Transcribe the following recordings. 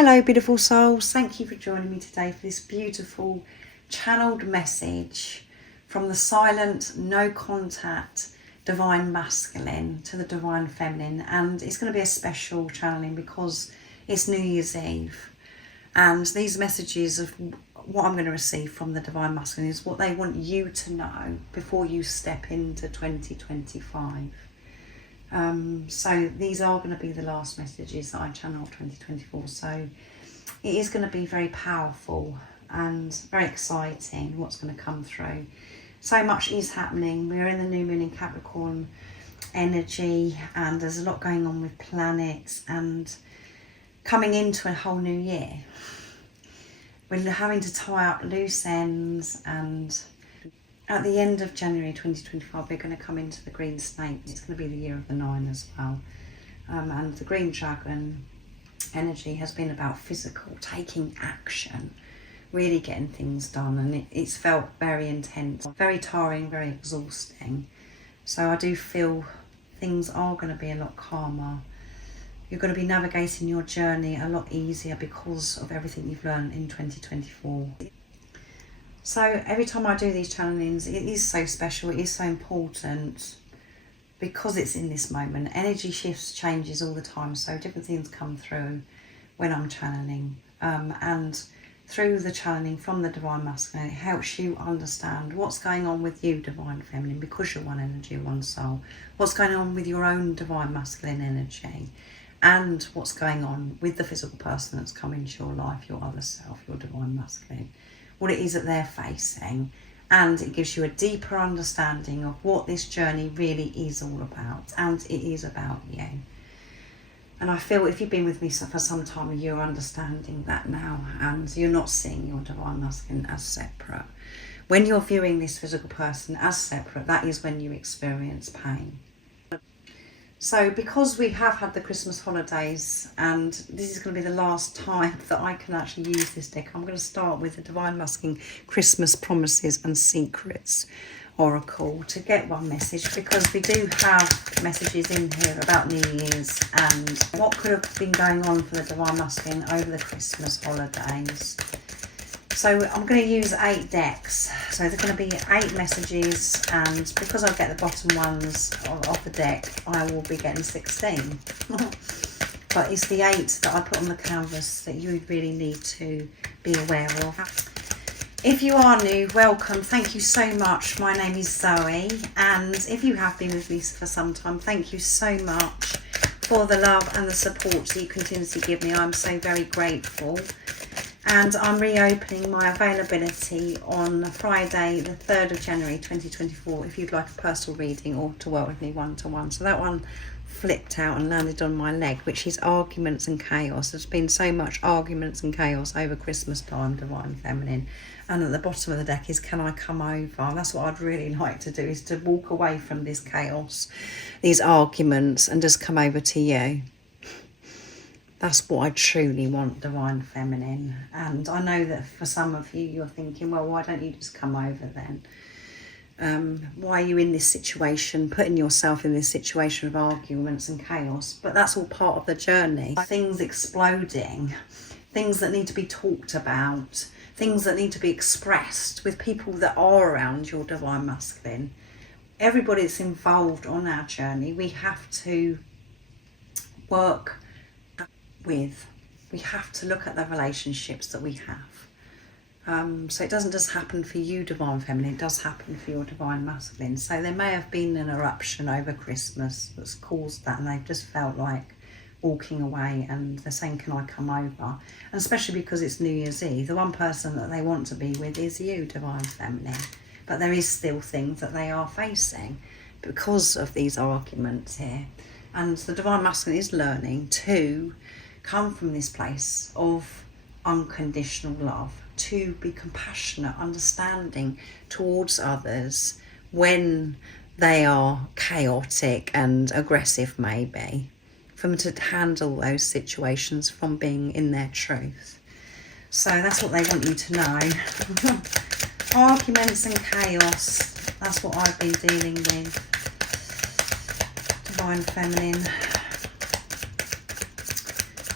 Hello beautiful souls, thank you for joining me today for this beautiful channeled message from the silent, no contact divine masculine to the divine feminine. And it's going to be a special channeling because it's New Year's Eve, and these messages of what I'm going to receive from the divine masculine is what they want you to know before you step into 2025. So these are going to be the last messages that I channel 2024. So it is going to be very powerful and very exciting what's going to come through. So much is happening. We're in the new moon in Capricorn energy, and there's a lot going on with planets and coming into a whole new year. We're having to tie up loose ends, and at the end of January 2025, we're going to come into the green snake. It's going to be the year of the 9 as well. And the green dragon energy has been about physical, taking action, really getting things done. And it's felt very intense, very tiring, very exhausting. So I do feel things are going to be a lot calmer. You're going to be navigating your journey a lot easier because of everything you've learned in 2024. So every time I do these channelings, it is so special, it is so important because it's in this moment. Energy shifts, changes all the time, so different things come through when I'm channeling. And through the channeling from the divine masculine, it helps you understand what's going on with you, divine feminine, because you're one energy, one soul. What's going on with your own divine masculine energy, and what's going on with the physical person that's come into your life, your other self, your divine masculine. What it is that they're facing, and it gives you a deeper understanding of what this journey really is all about, and it is about you. And I feel if you've been with me for some time, you're understanding that now, and you're not seeing your divine masculine as separate. When you're viewing this physical person as separate, that is when you experience pain. So because we have had the Christmas holidays, and this is going to be the last time that I can actually use this deck, I'm going to start with the Divine Masculine Christmas Promises and Secrets Oracle to get one message, because we do have messages in here about New Year's and what could have been going on for the Divine Masculine over the Christmas holidays. So I'm going to use 8 decks. So there's going to be 8 messages, and because I get the bottom ones of the deck, I will be getting 16. But it's the 8 that I put on the canvas that you really need to be aware of. If you are new, welcome. Thank you so much. My name is Zoe, and if you have been with me for some time, thank you so much for the love and the support that you continuously give me. I'm so very grateful. And I'm reopening my availability on Friday, the 3rd of January 2024, if you'd like a personal reading or to work with me one-to-one. So that one flipped out and landed on my leg, which is arguments and chaos. There's been so much arguments and chaos over Christmas time, divine feminine. And at the bottom of the deck is, can I come over? And that's what I'd really like to do, is to walk away from this chaos, these arguments, and just come over to you. That's what I truly want, divine feminine. And I know that for some of you, you're thinking, well, why don't you just come over then? Why are you in this situation, putting yourself in this situation of arguments and chaos? But that's all part of the journey. Things exploding, things that need to be talked about, things that need to be expressed with people that are around your divine masculine. Everybody that's involved on our journey, we have to work with. We have to look at the relationships that we have. So it doesn't just happen for you, divine feminine, it does happen for your divine masculine. So there may have been an eruption over Christmas that's caused that, and they've just felt like walking away, and they're saying, can I come over? And especially because it's New Year's Eve, the one person that they want to be with is you, divine feminine. But there is still things that they are facing because of these arguments here. And the divine masculine is learning to come from this place of unconditional love, to be compassionate, understanding towards others when they are chaotic and aggressive, maybe, for them to handle those situations from being in their truth. So that's what they want you to know. Arguments and chaos, that's what I've been dealing with, divine feminine.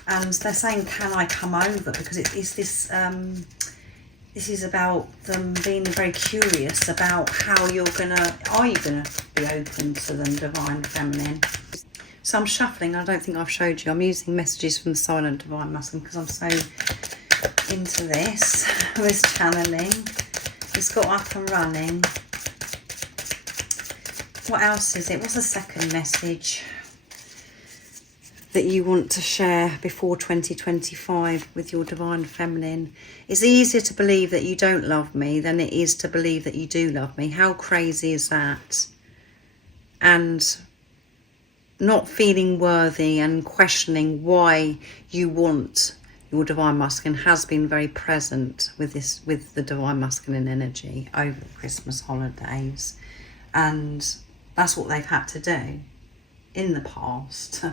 And they're saying, can I come over? Because it's this, this is about them being very curious about how are you going to be open to them, Divine Feminine. So I'm shuffling. I don't think I've showed you. I'm using messages from the Silent Divine Masculine because I'm so into this channeling. It's got up and running. What else is it? What's the second message that you want to share before 2025 with your Divine Feminine? It's easier to believe that you don't love me than it is to believe that you do love me. How crazy is that? And not feeling worthy and questioning why you want your Divine Masculine has been very present with the Divine Masculine energy over the Christmas holidays. And that's what they've had to do in the past.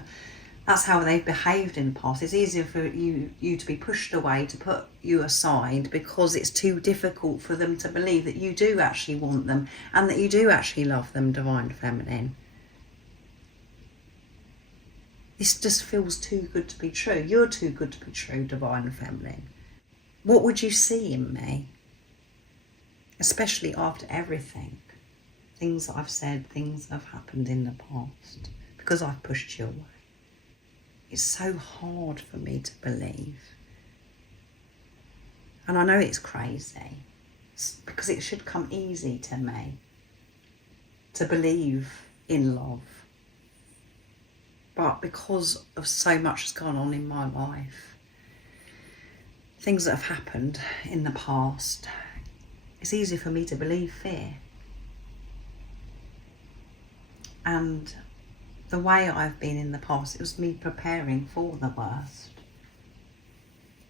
That's how they've behaved in the past. It's easier for you to be pushed away, to put you aside, because it's too difficult for them to believe that you do actually want them and that you do actually love them, Divine Feminine. This just feels too good to be true. You're too good to be true, Divine Feminine. What would you see in me? Especially after everything. Things that I've said, things that have happened in the past. Because I've pushed you away. It's so hard for me to believe. And I know it's crazy. Because it should come easy to me. To believe in love. But because of so much that's gone on in my life, things that have happened in the past, it's easy for me to believe fear. And the way I've been in the past, it was me preparing for the worst.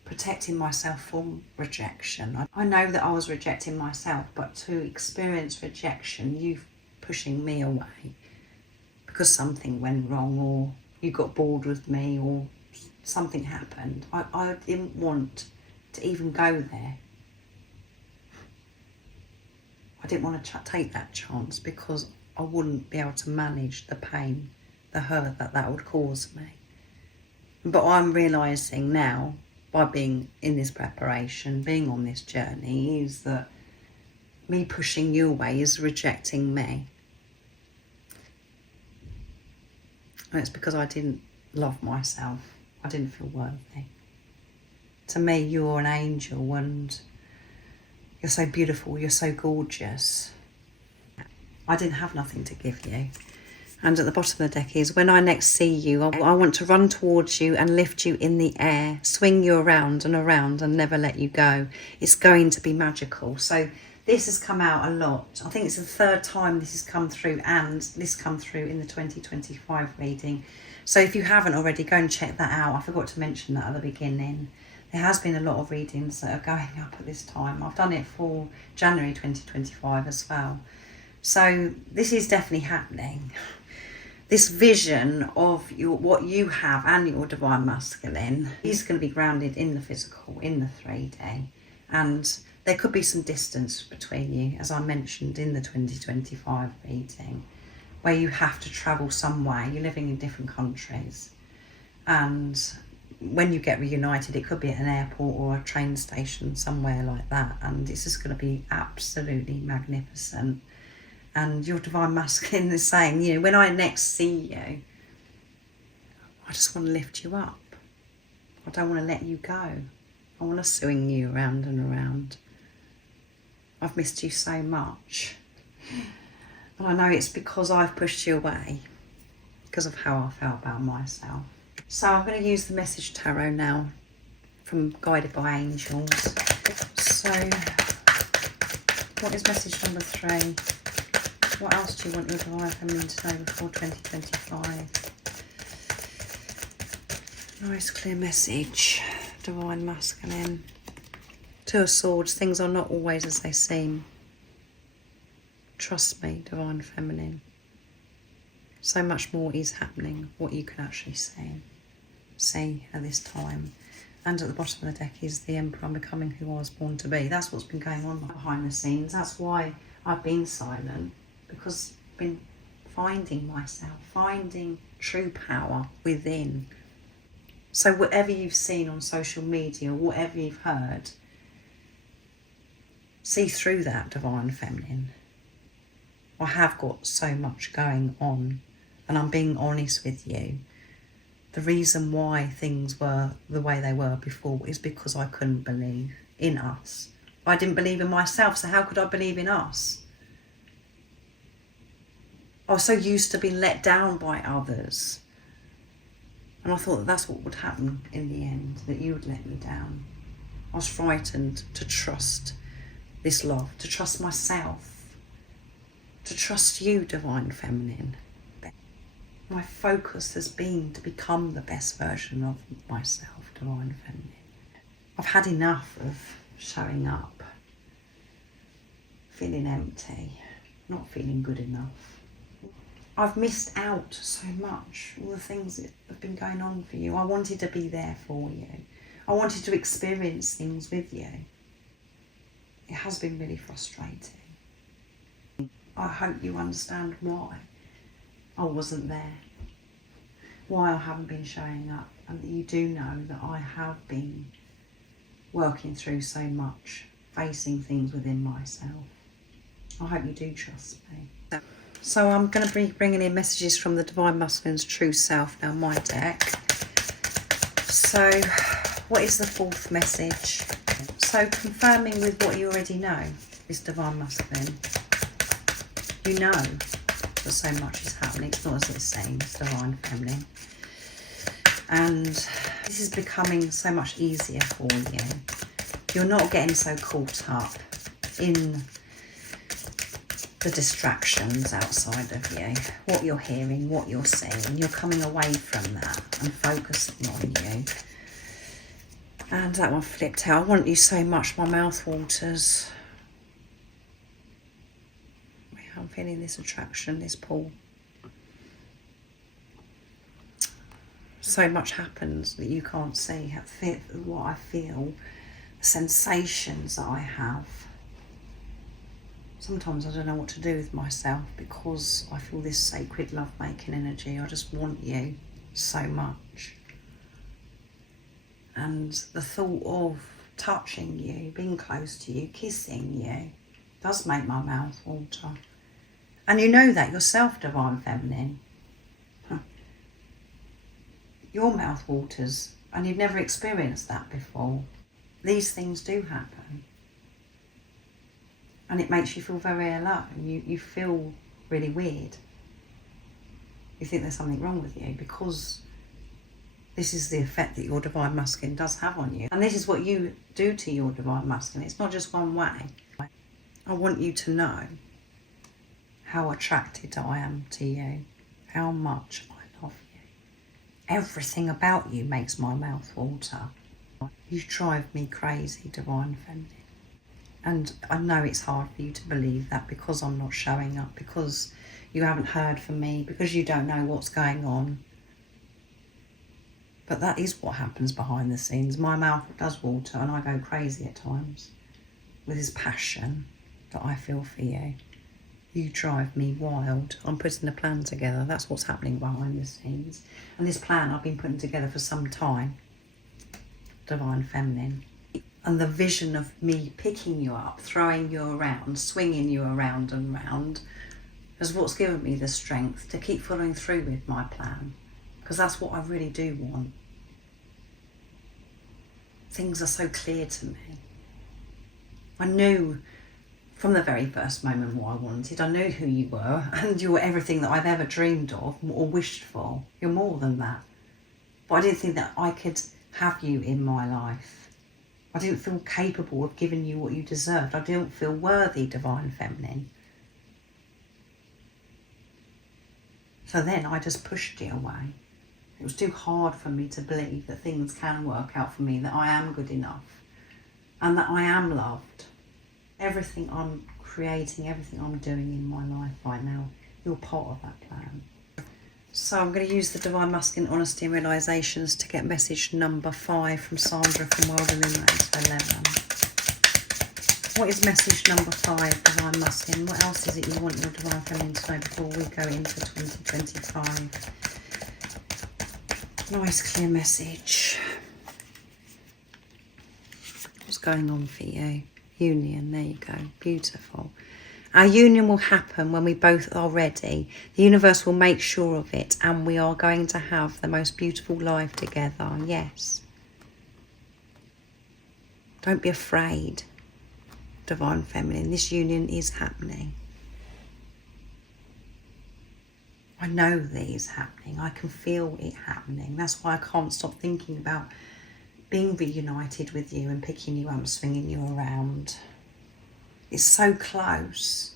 Protecting myself from rejection. I know that I was rejecting myself, but to experience rejection, you pushing me away, because something went wrong or you got bored with me or something happened. I didn't want to even go there. I didn't want to take that chance because I wouldn't be able to manage the pain, the hurt that would cause me. But I'm realising now, by being in this preparation, being on this journey, is that me pushing you away is rejecting me. And it's because I didn't love myself. I didn't feel worthy. To me, you're an angel and you're so beautiful, you're so gorgeous. I didn't have nothing to give you. And at the bottom of the deck is, when I next see you, I want to run towards you and lift you in the air, swing you around and around and never let you go. It's going to be magical. So this has come out a lot. I think it's the third time this has come through, and this come through in the 2025 reading. So if you haven't already, go and check that out. I forgot to mention that at the beginning. There has been a lot of readings that are going up at this time. I've done it for January 2025 as well. So this is definitely happening. This vision of what you have and your Divine Masculine is going to be grounded in the physical, in the 3D. And there could be some distance between you, as I mentioned in the 2025 reading, where you have to travel somewhere. You're living in different countries. And when you get reunited, it could be at an airport or a train station, somewhere like that. And it's just going to be absolutely magnificent. And your Divine Masculine is saying, you know, when I next see you, I just want to lift you up. I don't want to let you go. I want to swing you around and around. I've missed you so much. And I know it's because I've pushed you away, because of how I felt about myself. So I'm going to use the message tarot now, from Guided by Angels. So, what is message number 3? What else do you want your Divine Feminine to know before 2025? Nice clear message, Divine Masculine. 2 of Swords. Things are not always as they seem. Trust me, Divine Feminine. So much more is happening, what you can actually see at this time. And at the bottom of the deck is the Emperor. I'm becoming who I was born to be. That's what's been going on behind the scenes. That's why I've been silent. Because I've been finding myself, finding true power within. So whatever you've seen on social media, whatever you've heard, see through that, Divine Feminine. I have got so much going on, and I'm being honest with you. The reason why things were the way they were before is because I couldn't believe in us. I didn't believe in myself, so how could I believe in us? I was so used to being let down by others. And I thought that that's what would happen in the end, that you would let me down. I was frightened to trust this love, to trust myself, to trust you, Divine Feminine. My focus has been to become the best version of myself, Divine Feminine. I've had enough of showing up, feeling empty, not feeling good enough. I've missed out so much, all the things that have been going on for you. I wanted to be there for you. I wanted to experience things with you. It has been really frustrating. I hope you understand why I wasn't there, why I haven't been showing up, and that you do know that I have been working through so much, facing things within myself. I hope you do trust me. So I'm going to be bringing in messages from the Divine Masculine's True Self now, my deck. So what is the fourth message? So confirming with what you already know, this Divine Masculine. You know that so much is happening. It's not as it seems, Divine Feminine. And this is becoming so much easier for you. You're not getting so caught up in the distractions outside of you, what you're hearing, what you're seeing. You're coming away from that and focusing on you. And that one flipped out. I want you so much, my mouth waters. I'm feeling this attraction, this pull. So much happens that you can't see. What I feel, the sensations that I have. Sometimes I don't know what to do with myself because I feel this sacred love-making energy. I just want you so much. And the thought of touching you, being close to you, kissing you, does make my mouth water. And you know that yourself, Divine Feminine. Your mouth waters, and you've never experienced that before. These things do happen. And it makes you feel very alone. You feel really weird. You think there's something wrong with you because this is the effect that your Divine Masculine does have on you. And this is what you do to your Divine Masculine. It's not just one way. I want you to know how attracted I am to you, how much I love you. Everything about you makes my mouth water. You drive me crazy, Divine Feminine. And I know it's hard for you to believe that because I'm not showing up, because you haven't heard from me, because you don't know what's going on. But that is what happens behind the scenes. My mouth does water and I go crazy at times with this passion that I feel for you. You drive me wild. I'm putting a plan together. That's what's happening behind the scenes. And this plan I've been putting together for some time, Divine Feminine. And the vision of me picking you up, throwing you around, swinging you around and round is what's given me the strength to keep following through with my plan. Because that's what I really do want. Things are so clear to me. I knew from the very first moment what I wanted. I knew who you were, and you were everything that I've ever dreamed of or wished for. You're more than that. But I didn't think that I could have you in my life. I didn't feel capable of giving you what you deserved. I didn't feel worthy, Divine Feminine. So then I just pushed you away. It was too hard for me to believe that things can work out for me, that I am good enough and that I am loved. Everything I'm creating, everything I'm doing in my life right now, you're part of that plan. So I'm going to use the Divine Masculine Honesty and Realizations to get message number 5 from Sandra from World Illuminated to 11. What is message number 5, Divine Masculine? What else is it you want your Divine Feminine to know before we go into 2025? Nice clear message. What's going on for you? Union, there you go, beautiful. Our union will happen when we both are ready. The universe will make sure of it, and we are going to have the most beautiful life together, yes. Don't be afraid, Divine Feminine. This union is happening. I know that it's happening. I can feel it happening. That's why I can't stop thinking about being reunited with you and picking you up, swinging you around. It's so close.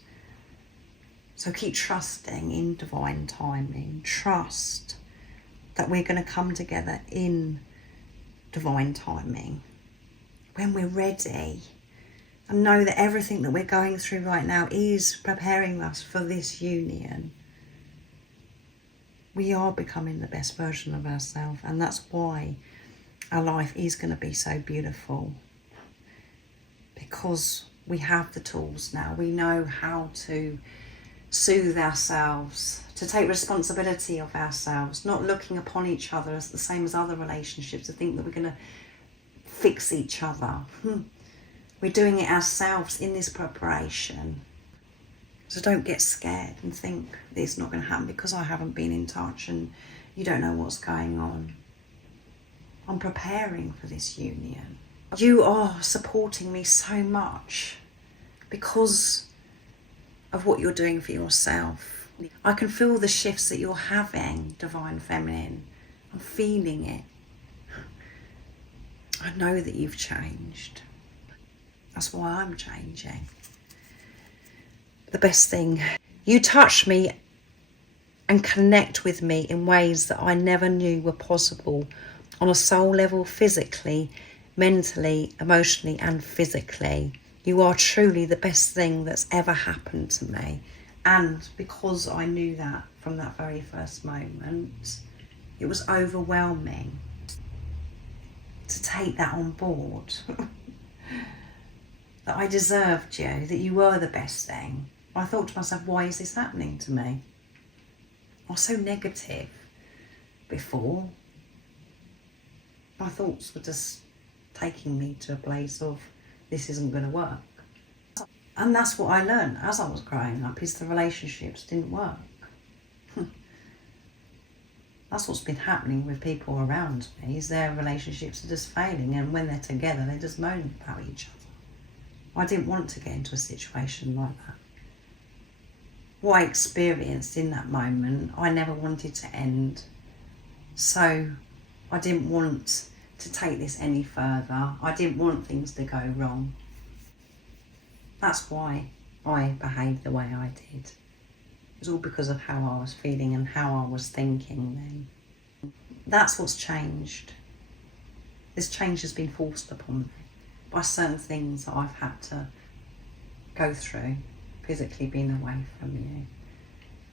So keep trusting in divine timing. Trust that we're going to come together in divine timing when we're ready. And know that everything that we're going through right now is preparing us for this union. We are becoming the best version of ourselves, and that's why our life is going to be so beautiful. Because we have the tools now. We know how to soothe ourselves, to take responsibility of ourselves, not looking upon each other as the same as other relationships, to think that we're going to fix each other. We're doing it ourselves in this preparation. So don't get scared and think that it's not going to happen because I haven't been in touch and you don't know what's going on. I'm preparing for this union. You are supporting me so much because of what you're doing for yourself. I can feel the shifts that you're having, Divine Feminine. I'm feeling it. I know that you've changed. That's why I'm changing. The best thing, you touch me and connect with me in ways that I never knew were possible on a soul level, physically, mentally, emotionally and physically. You are truly the best thing that's ever happened to me. And because I knew that from that very first moment, it was overwhelming to take that on board. That I deserved you, that you were the best thing. I thought to myself, why is this happening to me? I was so negative before. My thoughts were just taking me to a place of, this isn't going to work. And that's what I learned as I was growing up, is the relationships didn't work. That's what's been happening with people around me, is their relationships are just failing, and when they're together, they just moan about each other. I didn't want to get into a situation like that. What I experienced in that moment, I never wanted to end. So I didn't want to take this any further. I didn't want things to go wrong. That's why I behaved the way I did. It was all because of how I was feeling and how I was thinking then. That's what's changed. This change has been forced upon me by certain things that I've had to go through, physically being away from you.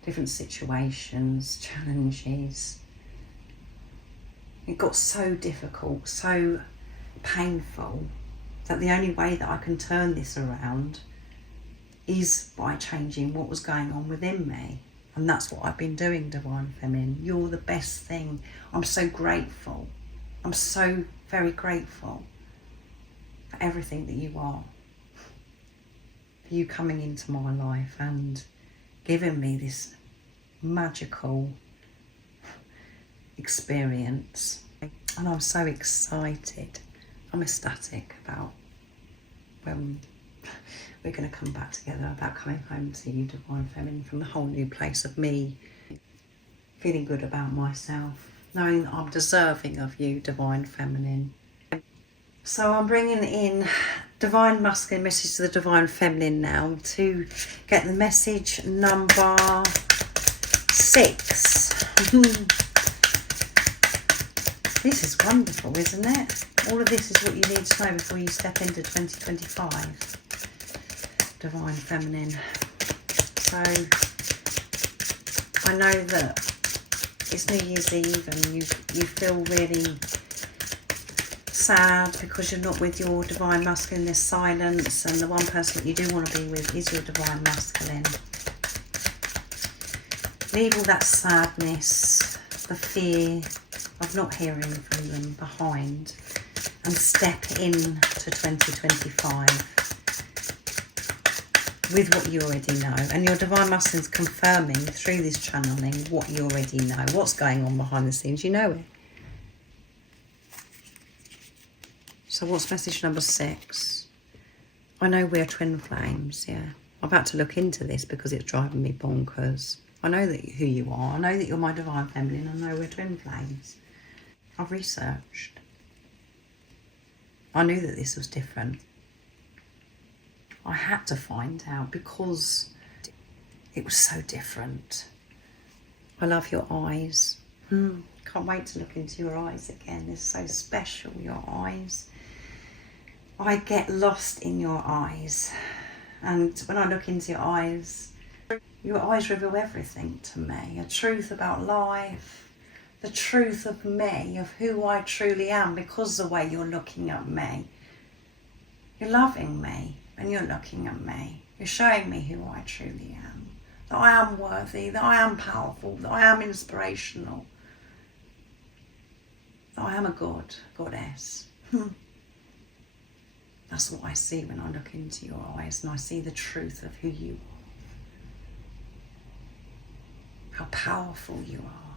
Different situations, challenges. It got so difficult, so painful, that the only way that I can turn this around is by changing what was going on within me. And that's what I've been doing, Divine Feminine. You're the best thing. I'm so grateful. I'm so very grateful for everything that you are. For you coming into my life and giving me this magical experience. And I'm so excited. I'm ecstatic about when we're going to come back together, about coming home to you, Divine Feminine, from a whole new place of me, feeling good about myself, knowing that I'm deserving of you, Divine Feminine. So I'm bringing in Divine Masculine message to the Divine Feminine now to get the message number 6. This is wonderful, isn't it? All of this is what you need to know before you step into 2025. Divine Feminine. So I know that it's New Year's Eve and you feel really sad because you're not with your Divine Masculine. There's silence, and the one person that you do want to be with is your Divine Masculine. Leave all that sadness, the fear, of not hearing from them behind, and step into 2025 with what you already know. And your divine masculine's confirming through this channeling what you already know, what's going on behind the scenes. You know it. So what's message number 6? I know we're twin flames, yeah. I'm about to look into this because it's driving me bonkers. I know that who you are. I know that you're my divine feminine. I know we're twin flames. I've researched. I knew that this was different. I had to find out because it was so different. I love your eyes. Can't wait to look into your eyes again. They're so special, your eyes. I get lost in your eyes. And when I look into your eyes reveal everything to me. A truth about life, the truth of me, of who I truly am, because of the way you're looking at me. You're loving me and you're looking at me. You're showing me who I truly am. That I am worthy, that I am powerful, that I am inspirational. That I am a goddess. That's what I see when I look into your eyes, and I see the truth of who you are. How powerful you are.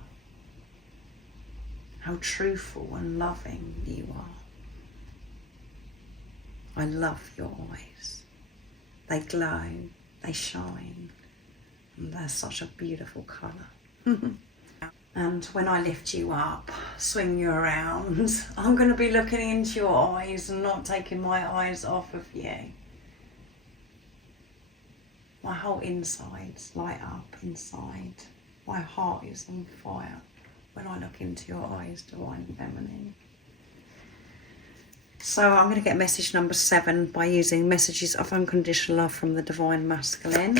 How truthful and loving you are. I love your eyes. They glow, they shine, and they're such a beautiful colour. And when I lift you up, swing you around, I'm going to be looking into your eyes and not taking my eyes off of you. My whole insides light up inside. My heart is on fire when I look into your eyes, divine feminine. So I'm going to get message number 7 by using messages of unconditional love from the divine masculine.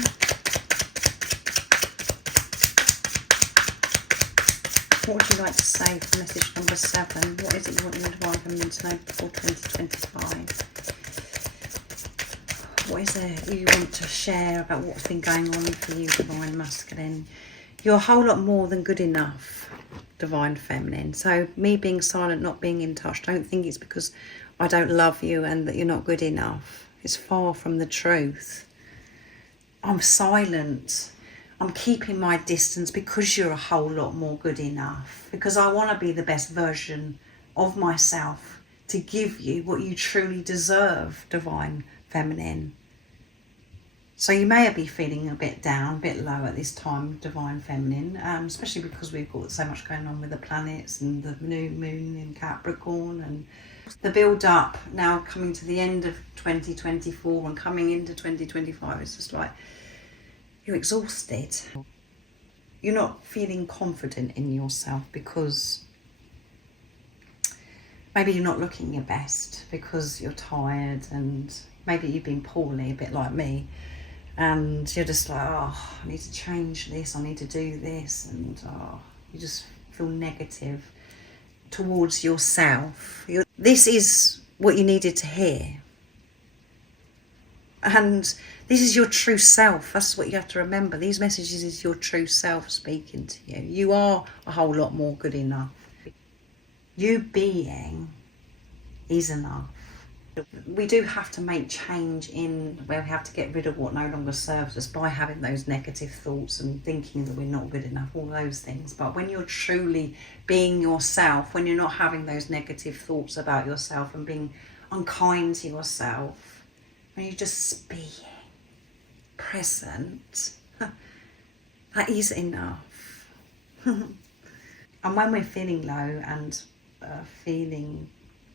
What would you like to say for message number 7? What is it you want your divine feminine to know before 2025? What is it you want to share about what's been going on for you, divine masculine? You're a whole lot more than good enough, divine feminine. So me being silent, not being in touch, don't think it's because I don't love you and that you're not good enough. It's far from the truth. I'm silent. I'm keeping my distance because you're a whole lot more good enough. Because I want to be the best version of myself to give you what you truly deserve, divine feminine. So you may be feeling a bit down, a bit low at this time, divine feminine, especially because we've got so much going on with the planets and the new moon in Capricorn and the build up now coming to the end of 2024 and coming into 2025. It's just like you're exhausted. You're not feeling confident in yourself because maybe you're not looking your best because you're tired, and maybe you've been poorly, a bit like me, and you're just like, oh, I need to change this, I need to do this, and you just feel negative towards yourself. This is what you needed to hear. And this is your true self. That's what you have to remember. These messages is your true self speaking to you. You are a whole lot more good enough. You being is enough. We do have to make change in where we have to get rid of what no longer serves us by having those negative thoughts and thinking that we're not good enough, all those things. But when you're truly being yourself, when you're not having those negative thoughts about yourself and being unkind to yourself, when you're just being present, that is enough. And when we're feeling low and feeling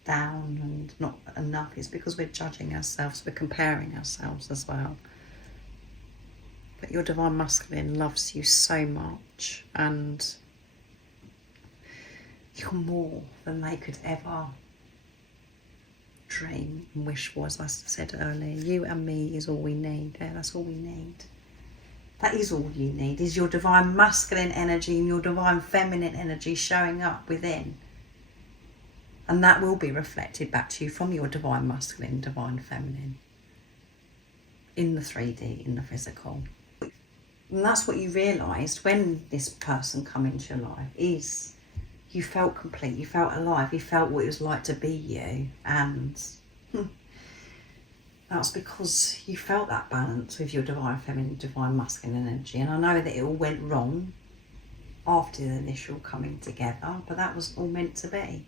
down and not enough, it's because we're judging ourselves, we're comparing ourselves as well. But your divine masculine loves you so much, and you're more than they could ever dream and wish for. As I said earlier, you and me is all we need. Yeah, that's all we need. That is all you need, is your divine masculine energy and your divine feminine energy showing up within. And that will be reflected back to you from your divine masculine, divine feminine, in the 3D, in the physical. And that's what you realised when this person come into your life, is you felt complete, you felt alive, you felt what it was like to be you. And that's because you felt that balance with your divine feminine, divine masculine energy. And I know that it all went wrong after the initial coming together, but that was all meant to be,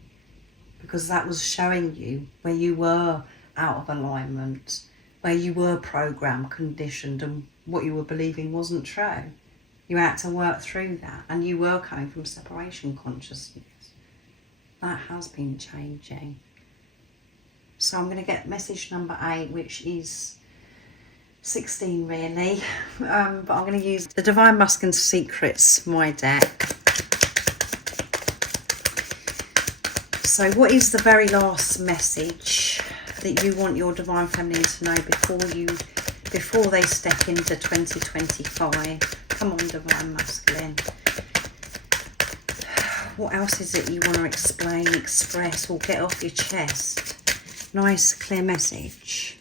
because that was showing you where you were out of alignment, where you were programmed, conditioned, and what you were believing wasn't true. You had to work through that, and you were coming from separation consciousness. That has been changing. So I'm going to get message number 8, which is 16 really, but I'm going to use the Divine Masculine Secrets, my deck. So what is the very last message that you want your Divine Feminine to know before they step into 2025? Come on, Divine Masculine. What else is it you want to explain, express, or get off your chest? Nice, clear message.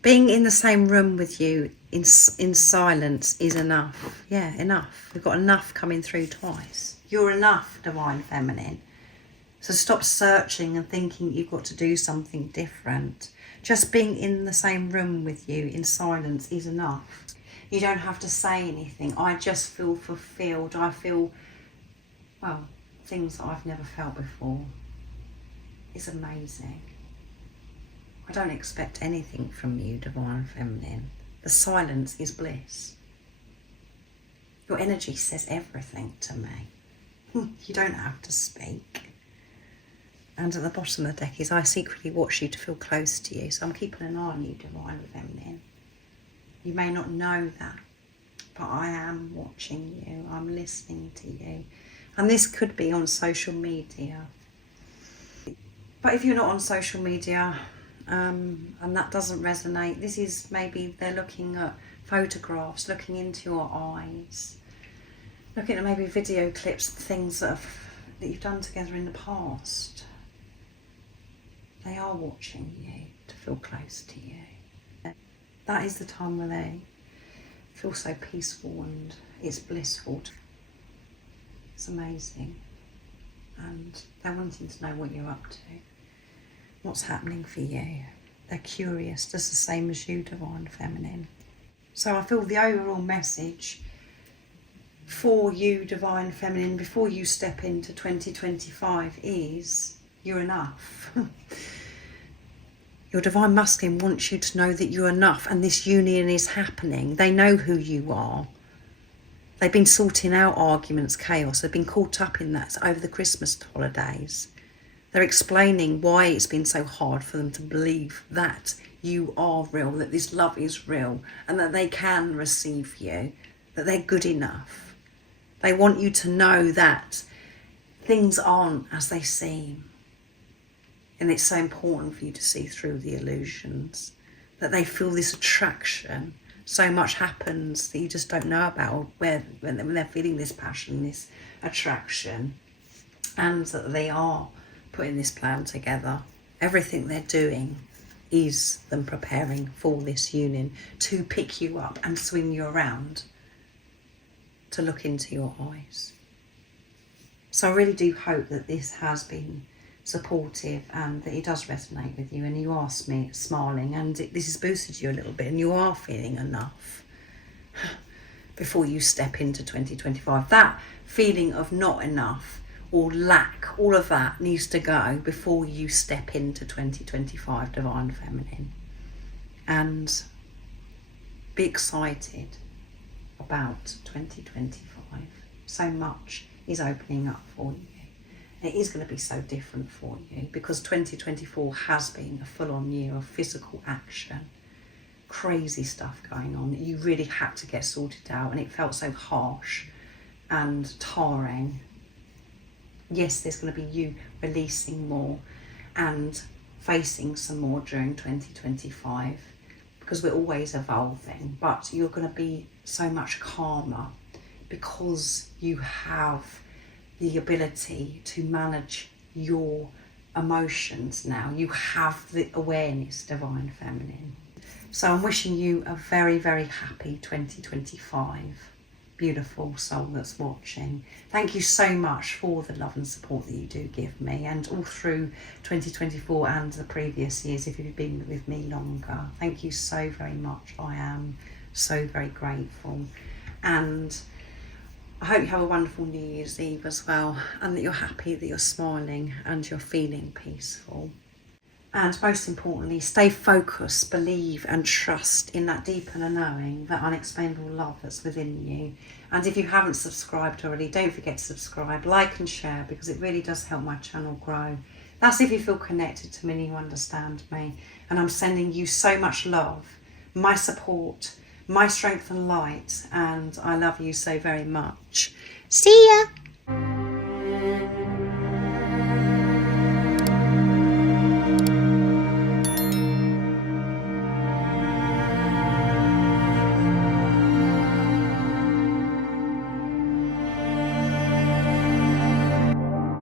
Being in the same room with you in silence is enough. Yeah, enough. We've got enough coming through twice. You're enough, Divine Feminine. So stop searching and thinking you've got to do something different. Just being in the same room with you in silence is enough. You don't have to say anything. I just feel fulfilled. I feel, well, things that I've never felt before. It's amazing. I don't expect anything from you, Divine Feminine. The silence is bliss. Your energy says everything to me. You don't have to speak. And at the bottom of the deck is, I secretly watch you to feel close to you. So I'm keeping an eye on you, Divine Feminine. You may not know that, but I am watching you. I'm listening to you. And this could be on social media. But if you're not on social media, and that doesn't resonate, this is maybe they're looking at photographs, looking into your eyes, looking at maybe video clips, things that you've done together in the past. They are watching you to feel close to you. That is the time where they feel so peaceful and it's blissful. It's amazing. And they're wanting to know what you're up to, what's happening for you. They're curious, just the same as you, Divine Feminine. So I feel the overall message for you, Divine Feminine, before you step into 2025 is you're enough. Your Divine Masculine wants you to know that you're enough, and this union is happening. They know who you are. They've been sorting out arguments, chaos. They've been caught up in that over the Christmas holidays. They're explaining why it's been so hard for them to believe that you are real, that this love is real, and that they can receive you, that they're good enough. They want you to know that things aren't as they seem. And it's so important for you to see through the illusions, that they feel this attraction. So much happens that you just don't know about when they're feeling this passion, this attraction, and that they are putting this plan together. Everything they're doing is them preparing for this union to pick you up and swing you around to look into your eyes. So I really do hope that this has been supportive and that it does resonate with you, and you are smiling, and this has boosted you a little bit, and you are feeling enough before you step into 2025. That feeling of not enough or lack, all of that needs to go before you step into 2025, Divine Feminine, and be excited about 2025. So much is opening up for you. It is going to be so different for you, because 2024 has been a full-on year of physical action, crazy stuff going on that you really had to get sorted out, and it felt so harsh and tiring. Yes, there's going to be you releasing more and facing some more during 2025, because we're always evolving, but you're going to be so much calmer because you have the ability to manage your emotions now. You have the awareness, Divine Feminine. So I'm wishing you a very, very happy 2025. beautiful soul that's watching. Thank you so much for the love and support that you do give me, and all through 2024 and the previous years if you've been with me longer. Thank you so very much. I am so very grateful, and I hope you have a wonderful New Year's Eve as well, and that you're happy, that you're smiling and you're feeling peaceful. And most importantly, stay focused, believe and trust in that deep inner knowing, that unexplainable love that's within you. And if you haven't subscribed already, don't forget to subscribe, like and share, because it really does help my channel grow. That's if you feel connected to me and you understand me. And I'm sending you so much love, my support, my strength and light, and I love you so very much. See ya!